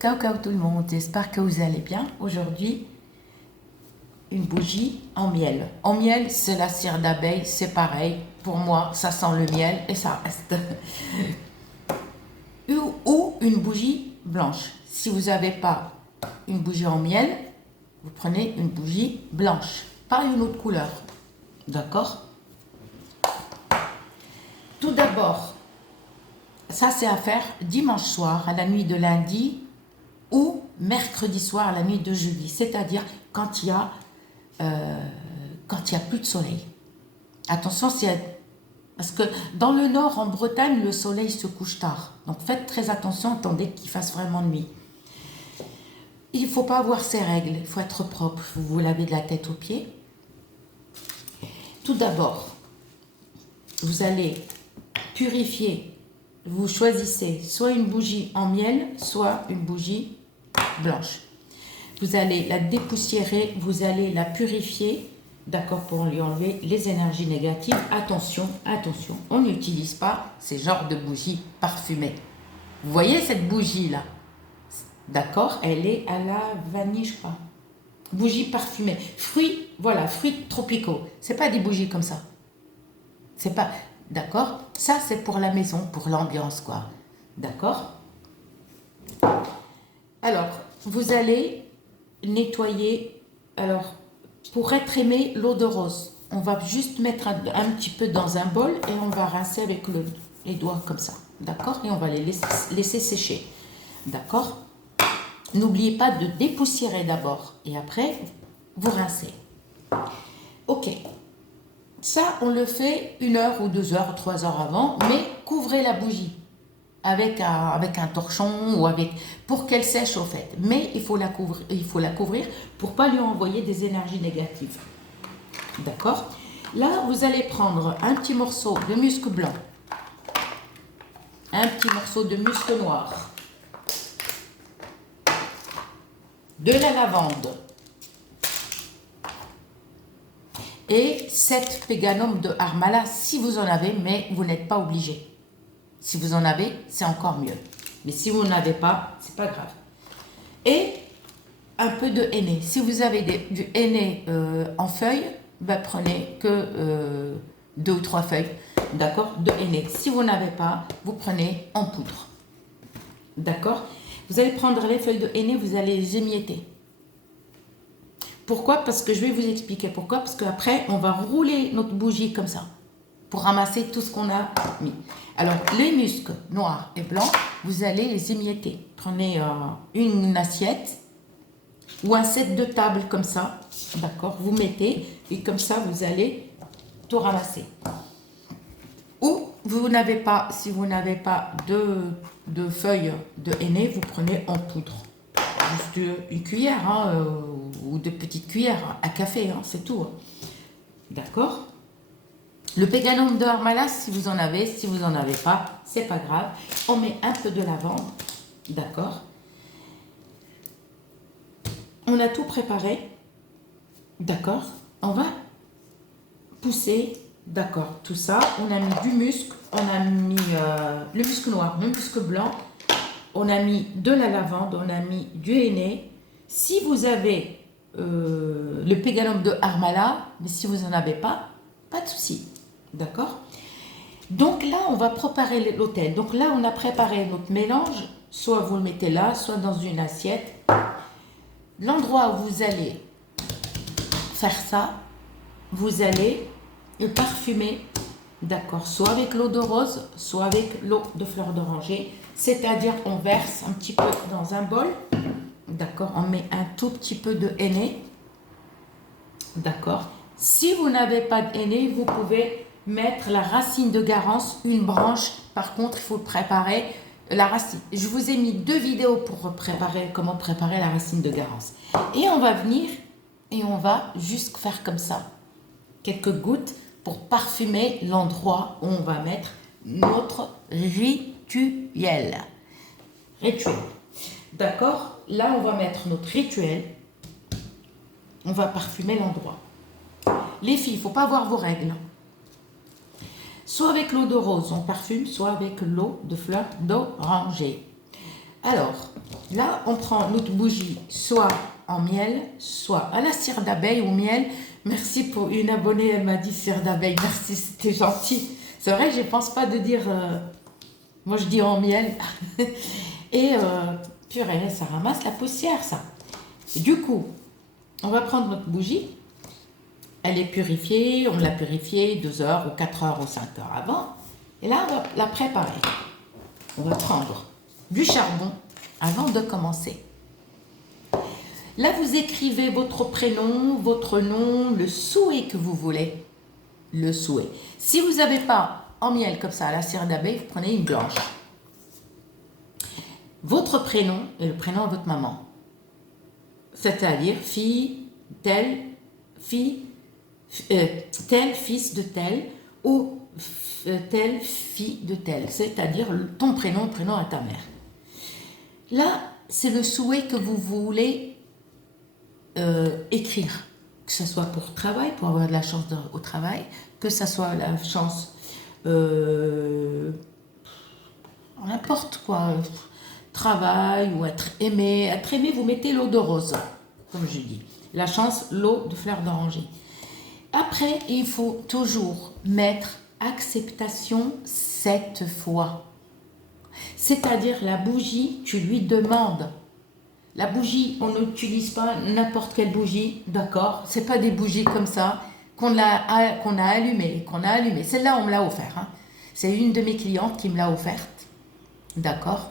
Ciao tout le monde, j'espère que vous allez bien. Aujourd'hui, une bougie en miel. En miel, c'est la cire d'abeille, c'est pareil. Pour moi, ça sent le miel et ça reste. Ou une bougie blanche. Si vous n'avez pas une bougie en miel, vous prenez une bougie blanche, pas une autre couleur. D'accord? Tout d'abord, ça c'est à faire dimanche soir, à la nuit de lundi, ou mercredi soir à la nuit de jeudi, c'est-à-dire quand il y a plus de soleil. Attention, parce que dans le nord, en Bretagne, le soleil se couche tard. Donc faites très attention, attendez qu'il fasse vraiment nuit. Il ne faut pas avoir ses règles, il faut être propre. Vous vous lavez de la tête aux pieds. Tout d'abord, vous allez purifier. Vous choisissez soit une bougie en miel, soit une bougie blanche. Vous allez la dépoussiérer, vous allez la purifier, d'accord, pour lui enlever les énergies négatives. Attention, attention, on n'utilise pas ces genres de bougies parfumées. Vous voyez cette bougie-là, d'accord, elle est à la vanille, je crois. Bougie parfumée. Fruits, voilà, fruits tropicaux. C'est pas des bougies comme ça. C'est pas... D'accord? Ça, c'est pour la maison, pour l'ambiance, quoi. D'accord? Alors, vous allez nettoyer. Alors, pour être aimé, l'eau de rose. On va juste mettre un petit peu dans un bol et on va rincer avec les doigts comme ça. D'accord? Et on va les laisser sécher. D'accord? N'oubliez pas de dépoussiérer d'abord. Et après, vous rincez. Ok. Ça, on le fait 1 heure ou 2 heures, 3 heures avant, mais couvrez la bougie avec un torchon ou pour qu'elle sèche au fait. Mais il faut la couvrir pour ne pas lui envoyer des énergies négatives. D'accord? Là, vous allez prendre un petit morceau de musc blanc, un petit morceau de musc noir, de la lavande, et 7 péganums de harmala si vous en avez, mais vous n'êtes pas obligé. Si vous en avez, c'est encore mieux. Mais si vous n'en avez pas, c'est pas grave. Et un peu de henné. Si vous avez du henné en feuilles, ben prenez que 2 ou 3 feuilles, d'accord, de henné. Si vous n'avez pas, vous prenez en poudre. D'accord? Vous allez prendre les feuilles de henné, vous allez les émietter. Pourquoi? Parce que je vais vous expliquer pourquoi. Parce qu'après, on va rouler notre bougie comme ça pour ramasser tout ce qu'on a mis. Alors, les muscs noirs et blancs, vous allez les émietter. Prenez une assiette ou un set de table comme ça. D'accord? Vous mettez et comme ça, vous allez tout ramasser. Ou, si vous n'avez pas de feuilles de henné, vous prenez en poudre. Juste une cuillère ou 2 petites cuillères à café, c'est tout. D'accord? Le péganum de harmala, si vous en avez, si vous n'en avez pas, c'est pas grave. On met un peu de lavande, d'accord? On a tout préparé, d'accord? On va pousser, d'accord, tout ça. On a mis du musc, on a mis le musc noir, le musc blanc. On a mis de la lavande, on a mis du henné. Si vous avez le péganum de harmala, mais si vous n'en avez pas de souci. D'accord? Donc là, on va préparer l'hôtel. Donc là, on a préparé notre mélange. Soit vous le mettez là, soit dans une assiette. L'endroit où vous allez faire ça, vous allez le parfumer. D'accord? Soit avec l'eau de rose, soit avec l'eau de fleur d'oranger. C'est-à-dire qu'on verse un petit peu dans un bol. D'accord? On met un tout petit peu de henné. D'accord? Si vous n'avez pas de henné, vous pouvez mettre la racine de garance, une branche. Par contre, il faut préparer la racine. Je vous ai mis 2 vidéos pour comment préparer la racine de garance. Et on va venir et on va juste faire comme ça. Quelques gouttes pour parfumer l'endroit où on va mettre notre rituel. D'accord? Là, on va mettre notre rituel. On va parfumer l'endroit. Les filles, il ne faut pas avoir vos règles. Soit avec l'eau de rose, on parfume, soit avec l'eau de fleur d'oranger. Alors, là, on prend notre bougie, soit en miel, soit à la cire d'abeille ou miel. Merci pour une abonnée, elle m'a dit cire d'abeille. Merci, c'était gentil. C'est vrai que je ne pense pas de dire... moi, je dis en miel. Et purée, ça ramasse la poussière, ça. Et du coup, on va prendre notre bougie. Elle est purifiée. On l'a purifiée 2 heures ou 4 heures ou 5 heures avant. Et là, on va la préparer. On va prendre du charbon avant de commencer. Là, vous écrivez votre prénom, votre nom, le souhait que vous voulez. Le souhait. Si vous n'avez pas en miel comme ça, à la cire d'abeille, vous prenez une blanche. Votre prénom et le prénom de votre maman. C'est-à-dire fille, tel, fils de tel, ou telle fille de tel. C'est-à-dire ton prénom, prénom à ta mère. Là, c'est le souhait que vous voulez écrire, que ce soit pour travail, pour avoir de la chance au travail, que ce soit la chance n'importe quoi, travail ou être aimé. Être aimé, vous mettez l'eau de rose, comme je dis. La chance, l'eau de fleur d'oranger. Après, il faut toujours mettre acceptation 7 fois. C'est-à-dire la bougie, tu lui demandes. La bougie, on n'utilise pas n'importe quelle bougie, d'accord? C'est pas des bougies comme ça qu'on a allumées, Celle-là, on me l'a offert. Hein. C'est une de mes clientes qui me l'a offerte, d'accord?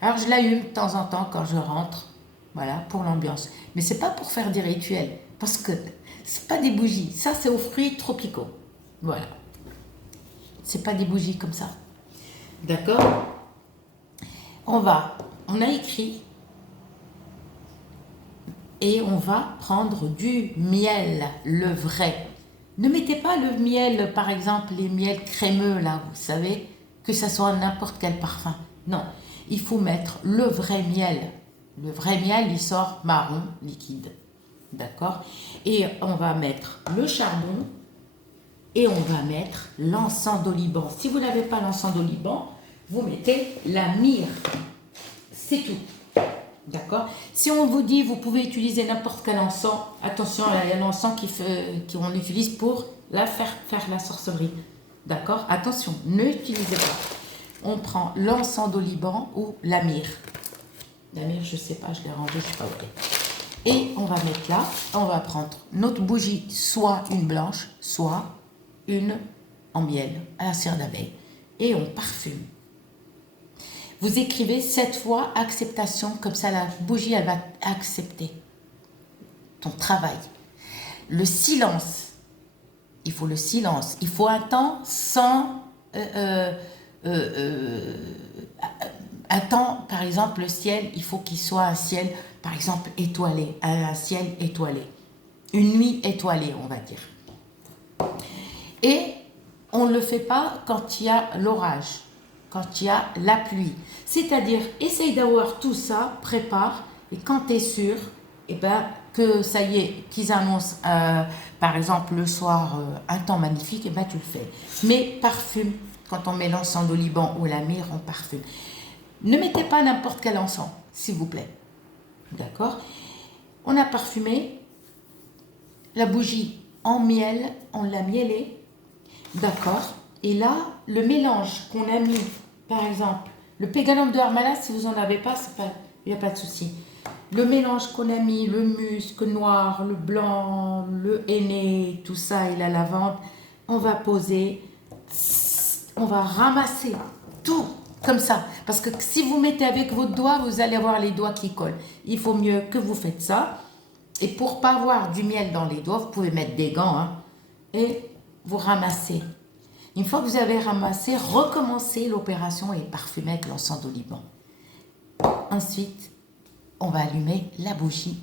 Alors je l'allume de temps en temps quand je rentre, voilà, pour l'ambiance. Mais c'est pas pour faire des rituels, parce que c'est pas des bougies. Ça, c'est aux fruits tropicaux, voilà. C'est pas des bougies comme ça, d'accord? On a écrit. Et on va prendre du miel, le vrai. Ne mettez pas le miel, par exemple, les miels crémeux, là, vous savez, que ça soit n'importe quel parfum. Non, il faut mettre le vrai miel. Le vrai miel, il sort marron, liquide. D'accord? Et on va mettre le charbon et on va mettre l'encens d'oliban. Si vous n'avez pas l'encens d'oliban, vous mettez la myrrhe. C'est tout. D'accord? Si on vous dit vous pouvez utiliser n'importe quel encens, attention, il y a l'encens qu'on utilise pour faire la sorcellerie. D'accord? Attention, n'utilisez pas. On prend l'encens d'oliban ou la myrrhe. La myrrhe, je ne sais pas, je l'ai rangée, je ne sais pas où. Et on va mettre là, on va prendre notre bougie, soit une blanche, soit une en miel, à la cire d'abeille. Et on parfume. Vous écrivez 7 fois acceptation, comme ça la bougie, elle va accepter ton travail. Le silence, il faut le silence. Il faut un temps sans... un temps, par exemple, le ciel, il faut qu'il soit un ciel, par exemple, étoilé, un ciel étoilé. Une nuit étoilée, on va dire. Et on ne le fait pas quand il y a l'orage, quand il y a la pluie. C'est-à-dire, essaye d'avoir tout ça, prépare, et quand tu es sûr, que ça y est, qu'ils annoncent, par exemple, le soir, un temps magnifique, tu le fais. Mais parfume, quand on met l'encens d'oliban ou la myrrhe, on parfume. Ne mettez pas n'importe quel encens, s'il vous plaît. D'accord? On a parfumé la bougie en miel, on l'a mielée. D'accord? Et là, le mélange qu'on a mis, par exemple, le pégalum de Harmala, si vous n'en avez pas, il n'y a pas de souci. Le mélange qu'on a mis, le musc noir, le blanc, le henné, tout ça et la lavande, on va poser, on va ramasser tout comme ça. Parce que si vous mettez avec votre doigt, vous allez avoir les doigts qui collent. Il faut mieux que vous faites ça. Et pour ne pas avoir du miel dans les doigts, vous pouvez mettre des gants, hein, et vous ramassez. Une fois que vous avez ramassé, recommencez l'opération et parfumez avec l'encens d'oliban. Ensuite, on va allumer la bougie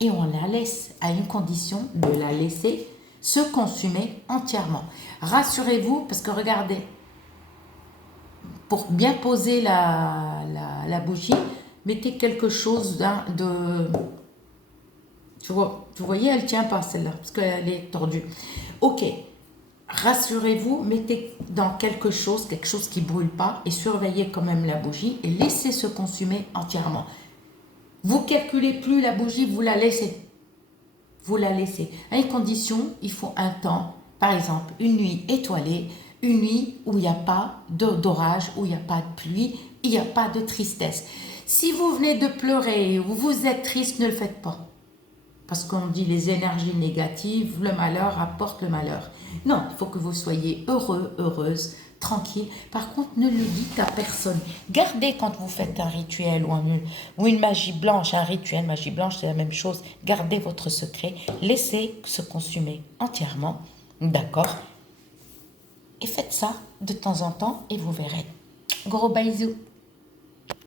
et on la laisse à une condition de la laisser se consumer entièrement. Rassurez-vous, parce que regardez, pour bien poser la bougie, mettez quelque chose de... Vous voyez, elle ne tient pas celle-là, parce qu'elle est tordue. Ok. rassurez-vous, mettez dans quelque chose qui ne brûle pas et surveillez quand même la bougie et laissez se consumer entièrement. Vous calculez plus la bougie, vous la laissez. Vous la laissez. À une condition, il faut un temps, par exemple une nuit étoilée, une nuit où il n'y a pas d'orage, où il n'y a pas de pluie, il n'y a pas de tristesse. Si vous venez de pleurer ou vous êtes triste, ne le faites pas. Parce qu'on dit les énergies négatives, le malheur apporte le malheur. Non, il faut que vous soyez heureux, heureuse, tranquille. Par contre, ne le dites à personne. Gardez quand vous faites un rituel ou une magie blanche, un rituel, magie blanche, c'est la même chose. Gardez votre secret, laissez se consumer entièrement, d'accord? Et faites ça de temps en temps et vous verrez. Gros bisous.